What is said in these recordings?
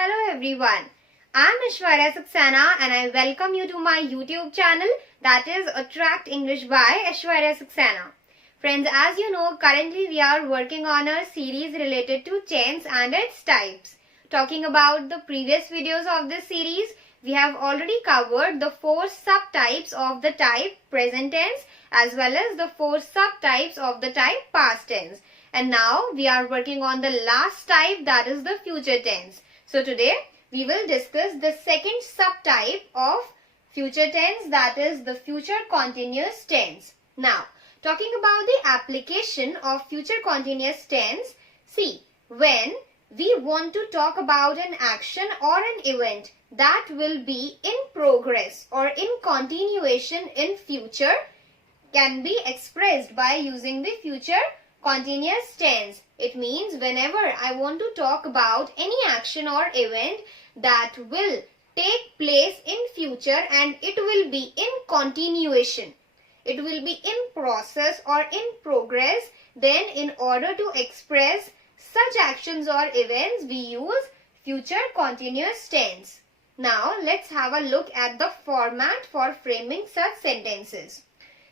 Hello everyone, I am Aishwarya Saxena and I welcome you to my YouTube channel, that is Attract English by Aishwarya Saxena. Friends, as you know, currently we are working on a series related to tense and its types. Talking about the previous videos of this series, we have already covered the 4 subtypes of the type present tense as well as the 4 subtypes of the type past tense. And now we are working on the last type, that is the future tense. So today we will discuss the second subtype of future tense, that is the future continuous tense. Now, talking about the application of future continuous tense, see, when we want to talk about an action or an event that will be in progress or in continuation in future can be expressed by using the future continuous tense. It means whenever I want to talk about any action or event that will take place in future and it will be in continuation, it will be in process or in progress, then in order to express such actions or events we use future continuous tense. Now let's have a look at the format for framing such sentences.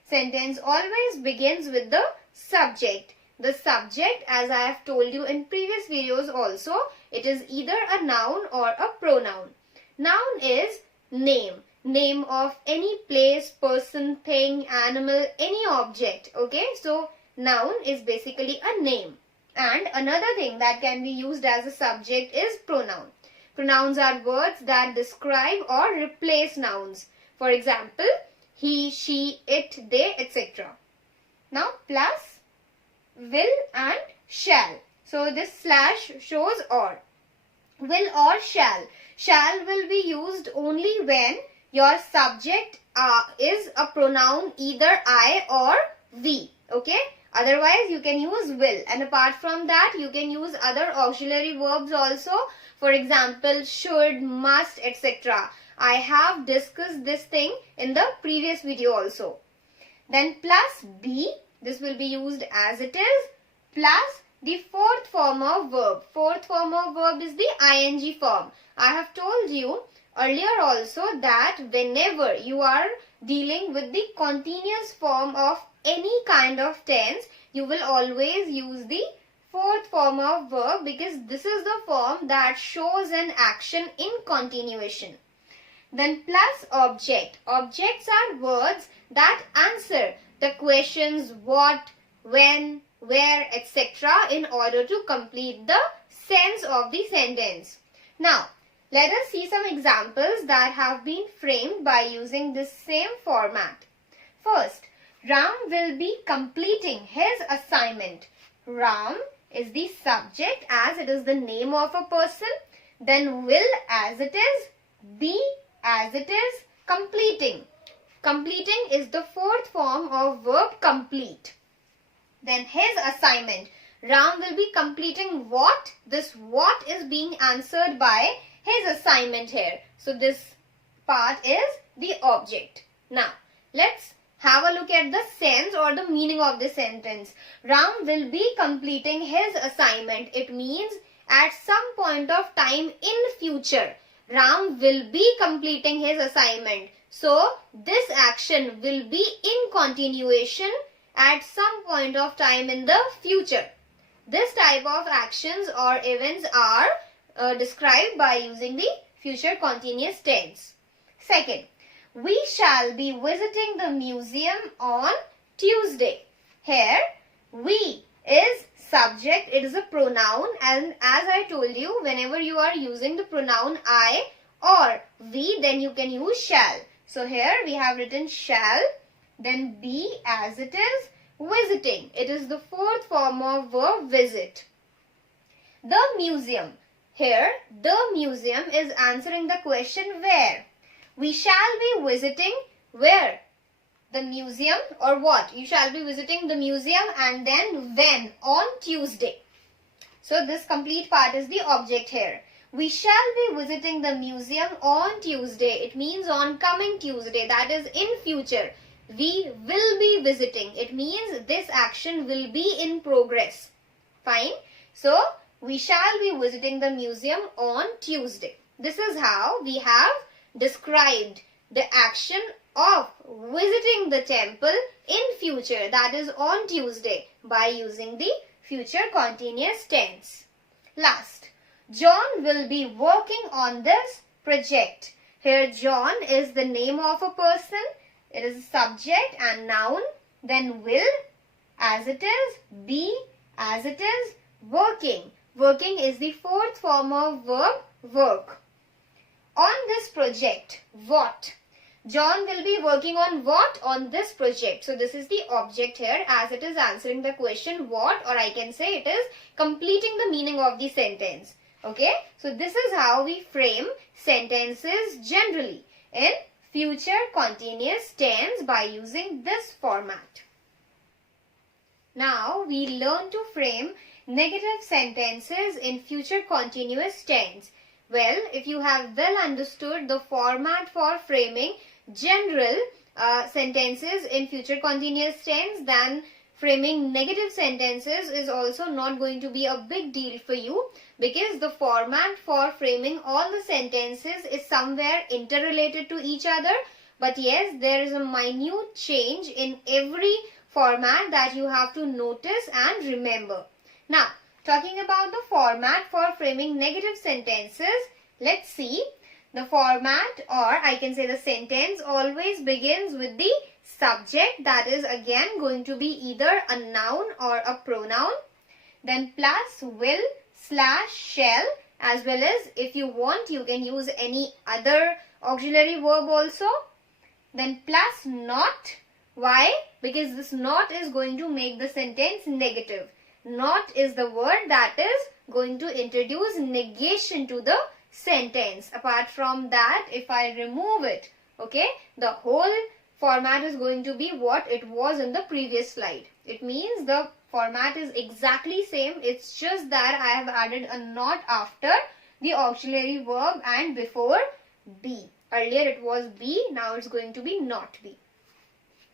Sentence always begins with the subject. The subject, as I have told you in previous videos also, it is either a noun or a pronoun. Noun is name. Name of any place, person, thing, animal, any object. Okay, so noun is basically a name. And another thing that can be used as a subject is pronoun. Pronouns are words that describe or replace nouns. For example, he, she, it, they, etc. Now, plus will and shall. So this slash shows or. Will or shall. Shall will be used only when your subject is a pronoun either I or we. Okay. Otherwise you can use will, and apart from that you can use other auxiliary verbs also. For example, should, must, etc. I have discussed this thing in the previous video also. Then plus be. This will be used as it is, plus the fourth form of verb. Fourth form of verb is the ing form. I have told you earlier also that whenever you are dealing with the continuous form of any kind of tense, you will always use the fourth form of verb because this is the form that shows an action in continuation. Then plus object. Objects are words that answer the questions what, when, where, etc. in order to complete the sense of the sentence. Now, let us see some examples that have been framed by using this same format. First, Ram will be completing his assignment. Ram is the subject as it is the name of a person. Then will as it is, be as it is, completing. Completing is the fourth form of verb complete. Then his assignment. Ram will be completing what? This what is being answered by his assignment here. So this part is the object. Now let's have a look at the sense or the meaning of the sentence. Ram will be completing his assignment. It means at some point of time in future, Ram will be completing his assignment. So, this action will be in continuation at some point of time in the future. This type of actions or events are described by using the future continuous tense. Second, we shall be visiting the museum on Tuesday. Here, we is subject, it is a pronoun, and as I told you, whenever you are using the pronoun I or we, then you can use shall. So here we have written shall, then be as it is, visiting. It is the fourth form of verb visit. The museum. Here the museum is answering the question where. We shall be visiting where? The museum or what? You shall be visiting the museum and then when? On Tuesday. So this complete part is the object here. We shall be visiting the museum on Tuesday. It means on coming Tuesday. That is in future. We will be visiting. It means this action will be in progress. Fine. So, We shall be visiting the museum on Tuesday. This is how we have described the action of visiting the temple in future, that is on Tuesday, by using the future continuous tense. Last, John will be working on this project. Here John is the name of a person. It is a subject and noun. Then will, as it is, be, as it is, working. Working is the fourth form of verb, work. On this project, what? John will be working on what? On this project. So this is the object here, as it is answering the question what, or I can say it is completing the meaning of the sentence. Okay, so this is how we frame sentences generally in future continuous tense by using this format. Now we learn to frame negative sentences in future continuous tense. Well, if you have well understood the format for framing general sentences in future continuous tense, then framing negative sentences is also not going to be a big deal for you, because the format for framing all the sentences is somewhere interrelated to each other. But yes, there is a minute change in every format that you have to notice and remember. Now, talking about the format for framing negative sentences, let's see. The format, or I can say the sentence, always begins with the subject, that is again going to be either a noun or a pronoun. Then plus will / shall, as well as if you want you can use any other auxiliary verb also. Then plus not. Why? Because this not is going to make the sentence negative. Not is the word that is going to introduce negation to the sentence. Apart from that, if I remove it, okay, the whole format is going to be what it was in the previous slide. It means the format is exactly same. It's just that I have added a not after the auxiliary verb and before be. Earlier it was be, now it's going to be not be.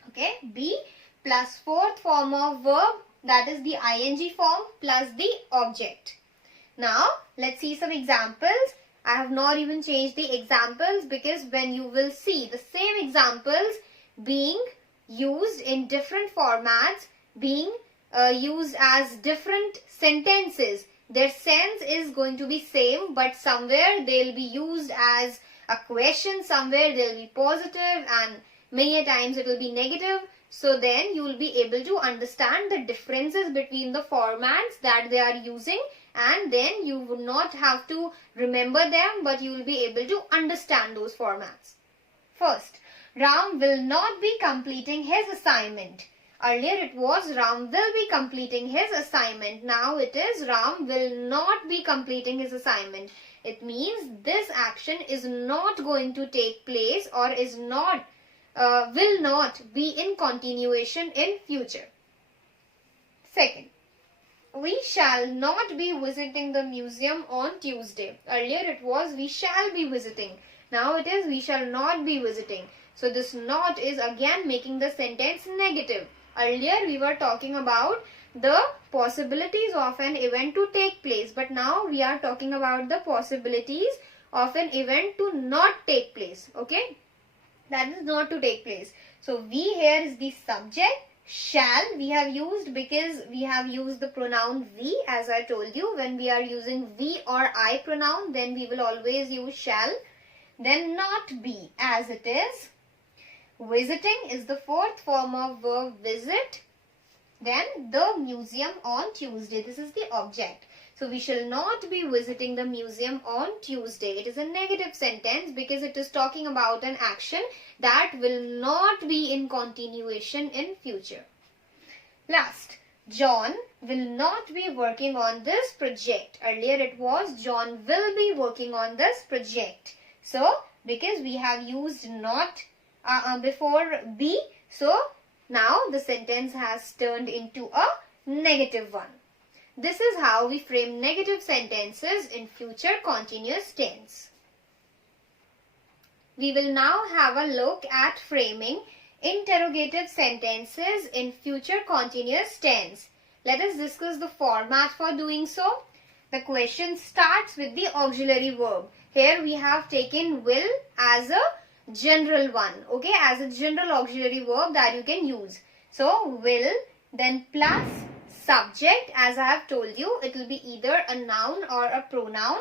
Okay, be plus fourth form of verb, that is the ing form, plus the object. Now let's see some examples. I have not even changed the examples, because when you will see the same examples being used in different formats, being used as different sentences, their sense is going to be same, but somewhere they'll be used as a question, somewhere they'll be positive, and many a times it will be negative. So then you will be able to understand the differences between the formats that they are using, and then you would not have to remember them, but you will be able to understand those formats. First, Ram will not be completing his assignment. Earlier it was Ram will be completing his assignment. Now it is Ram will not be completing his assignment. It means this action is not going to take place, or is not will not be in continuation in future. Second, we shall not be visiting the museum on Tuesday. Earlier it was we shall be visiting. Now it is we shall not be visiting. So this not is again making the sentence negative. Earlier we were talking about the possibilities of an event to take place, but now we are talking about the possibilities of an event to not take place. Okay, that is not to take place. So we here is the subject. Shall we have used because we have used the pronoun we, as I told you. When we are using we or I pronoun, then we will always use shall. Then not be, as it is. Visiting is the fourth form of verb visit. Then the museum on Tuesday. This is the object. So we shall not be visiting the museum on Tuesday. It is a negative sentence because it is talking about an action that will not be in continuation in future. Last, John will not be working on this project. Earlier it was John will be working on this project. So because we have used not before be, so now the sentence has turned into a negative one. This is how we frame negative sentences in future continuous tense. We will now have a look at framing interrogative sentences in future continuous tense. Let us discuss the format for doing so. the question starts with the auxiliary verb. Here we have taken will as a general one, okay, as a general auxiliary verb that you can use. So will, then plus subject, as I have told you, it will be either a noun or a pronoun,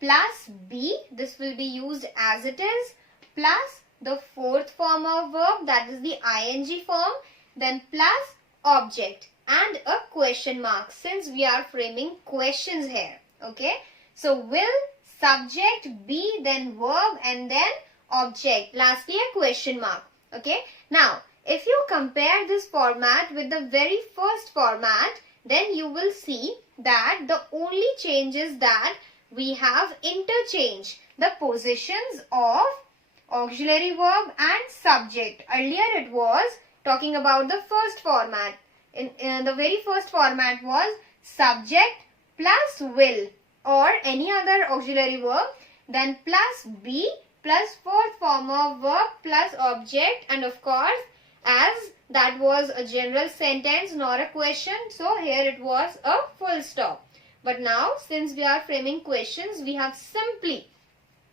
plus be, this will be used as it is, plus the fourth form of verb, that is the ing form, then plus object and a question mark, since we are framing questions here, okay. So will, subject, be, then verb, and then object, lastly a question mark, okay. Now if you compare this format with the very first format, then you will see that the only change is that we have interchanged the positions of auxiliary verb and subject. Earlier it was talking about the first format. In the very first format was subject plus will or any other auxiliary verb, then plus be plus fourth form of verb plus object, and of course as that was a general sentence, not a question, so here it was a full stop. But now since we are framing questions, we have simply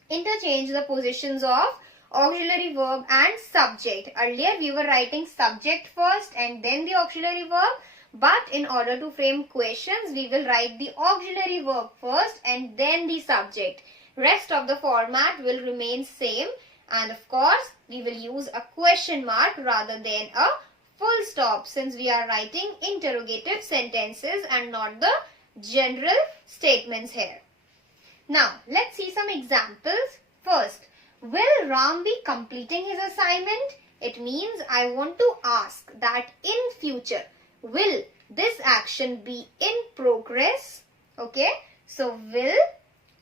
interchanged the positions of auxiliary verb and subject. Earlier we were writing subject first and then the auxiliary verb, but in order to frame questions we will write the auxiliary verb first and then the subject. Rest of the format will remain same, and of course we will use a question mark rather than a full stop, since we are writing interrogative sentences and not the general statements here. Now let's see some examples. First, will Ram be completing his assignment? It means I want to ask that in future, will this action be in progress? Okay, so will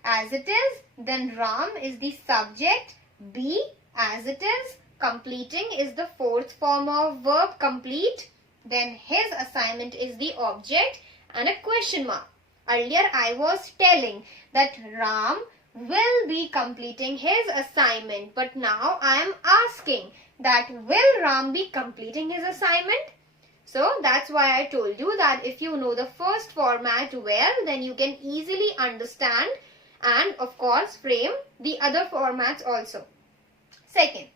as it is, then Ram is the subject, be as it is, completing is the fourth form of verb complete, then his assignment is the object and a question mark. Earlier I was telling that Ram will be completing his assignment, but now I am asking that will Ram be completing his assignment? So that's why I told you that if you know the first format well, then you can easily understand and of course frame the other formats also. Second,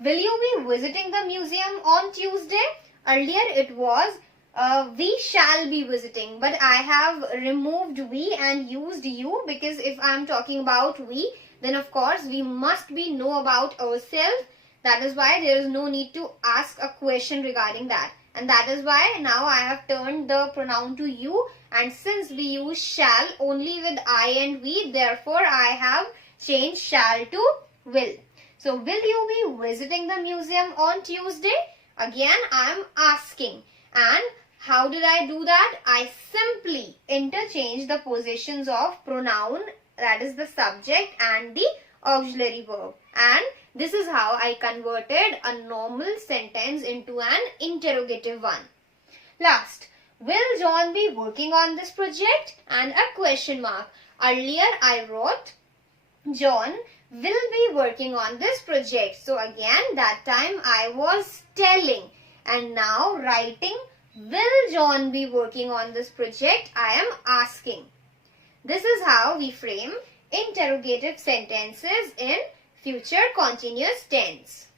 will you be visiting the museum on Tuesday? Earlier it was we shall be visiting, but I have removed we and used you, because if I am talking about we, then of course we must be know about ourselves. That is why there is no need to ask a question regarding that, and that is why now I have turned the pronoun to you, and since we use shall only with I and we, therefore I have changed shall to will. So will you be visiting the museum on Tuesday? Again I am asking, and how did I do that? I simply interchange the positions of pronoun, that is the subject, and the auxiliary verb, and this is how I converted a normal sentence into an interrogative one. Last, will John be working on this project? And a question mark. Earlier I wrote John will be working on this project. So again that time I was telling, and now writing will John be working on this project, I am asking. This is how we frame interrogative sentences in future continuous tense.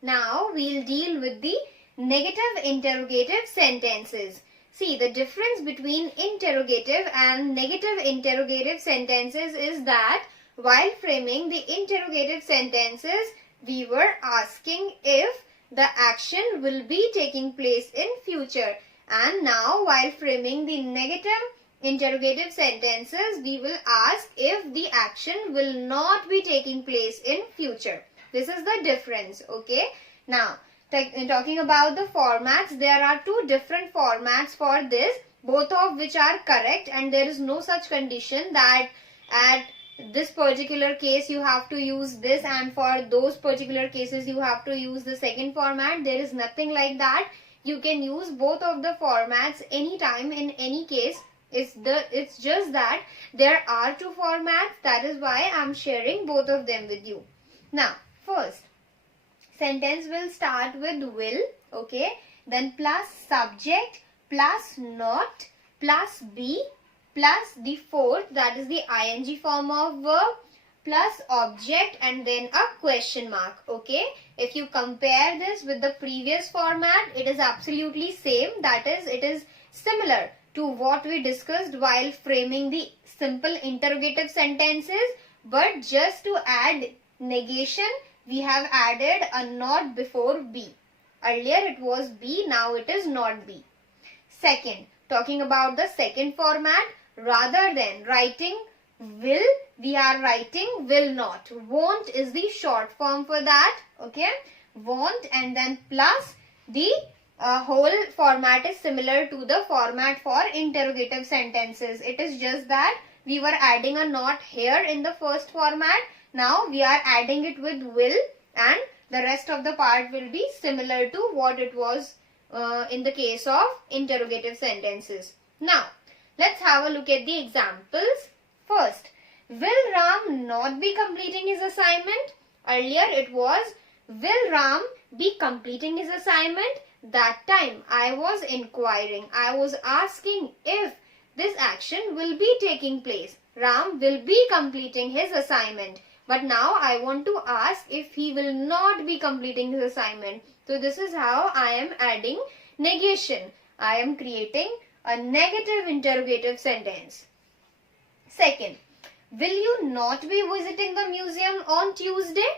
Now we'll deal with the negative interrogative sentences. See, the difference between interrogative and negative interrogative sentences is that while framing the interrogative sentences, we were asking if the action will be taking place in future, and now while framing the negative interrogative sentences, we will ask if the action will not be taking place in future. This is the difference, okay? Now, talking about the formats, there are two different formats for this, both of which are correct, and there is no such condition that at this particular case you have to use this and for those particular cases you have to use the second format. There is nothing like that. You can use both of the formats anytime in any case. It's just that there are two formats, that is why I am sharing both of them with you. Now first, sentence will start with will, okay, then plus subject plus not plus be plus the fourth, that is the ing form of verb, plus object and then a question mark. Okay, if you compare this with the previous format, it is absolutely same. That is, it is similar to what we discussed while framing the simple interrogative sentences, but just to add negation, we have added a not before be. Earlier it was be, now it is not be. Second, talking about the second format, rather than writing will, we are writing will not. Won't is the short form for that. Okay, won't and then plus the whole format is similar to the format for interrogative sentences. It is just that we were adding a not here in the first format. Now we are adding it with will, and the rest of the part will be similar to what it was in the case of interrogative sentences. Now, let's have a look at the examples. First, will Ram not be completing his assignment? Earlier it was, will Ram be completing his assignment? That time I was inquiring, I was asking if this action will be taking place. Ram will be completing his assignment. But now I want to ask if he will not be completing his assignment. So this is how I am adding negation. I am creating a negative interrogative sentence. Second, will you not be visiting the museum on Tuesday?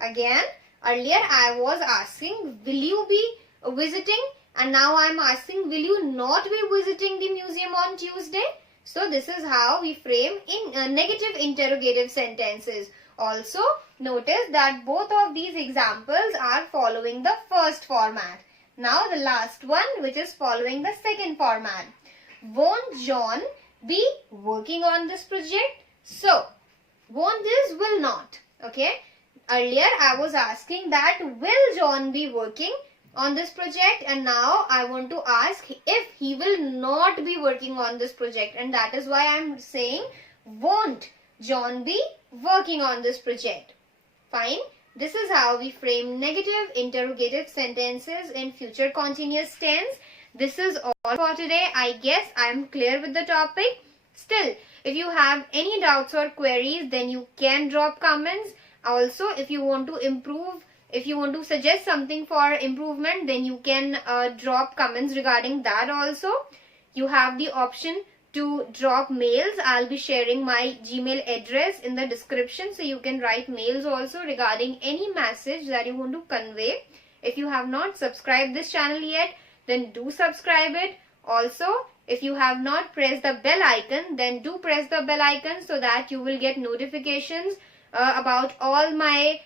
Again, earlier I was asking, will you be visiting? And now I am asking, will you not be visiting the museum on Tuesday? So this is how we frame in negative interrogative sentences. Also, notice that both of these examples are following the first format. Now the last one, which is following the second format. Won't John be working on this project? So, won't is will not. Okay. Earlier I was asking that will John be working on this project, and now I want to ask if he will not be working on this project, and that is why I am saying won't John be working on this project. Fine. This is how we frame negative interrogative sentences in future continuous tense. This is all for today. I guess I am clear with the topic. Still, if you have any doubts or queries, then you can drop comments. Also, if you want to improve, if you want to suggest something for improvement, then you can drop comments regarding that also. You have the option to drop mails. I'll be sharing my Gmail address in the description, so you can write mails also regarding any message that you want to convey. If you have not subscribed this channel yet, then do subscribe it. Also, if you have not pressed the bell icon, then do press the bell icon so that you will get notifications about all my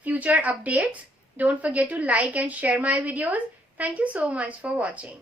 future updates. Don't forget to like and share my videos. Thank you so much for watching.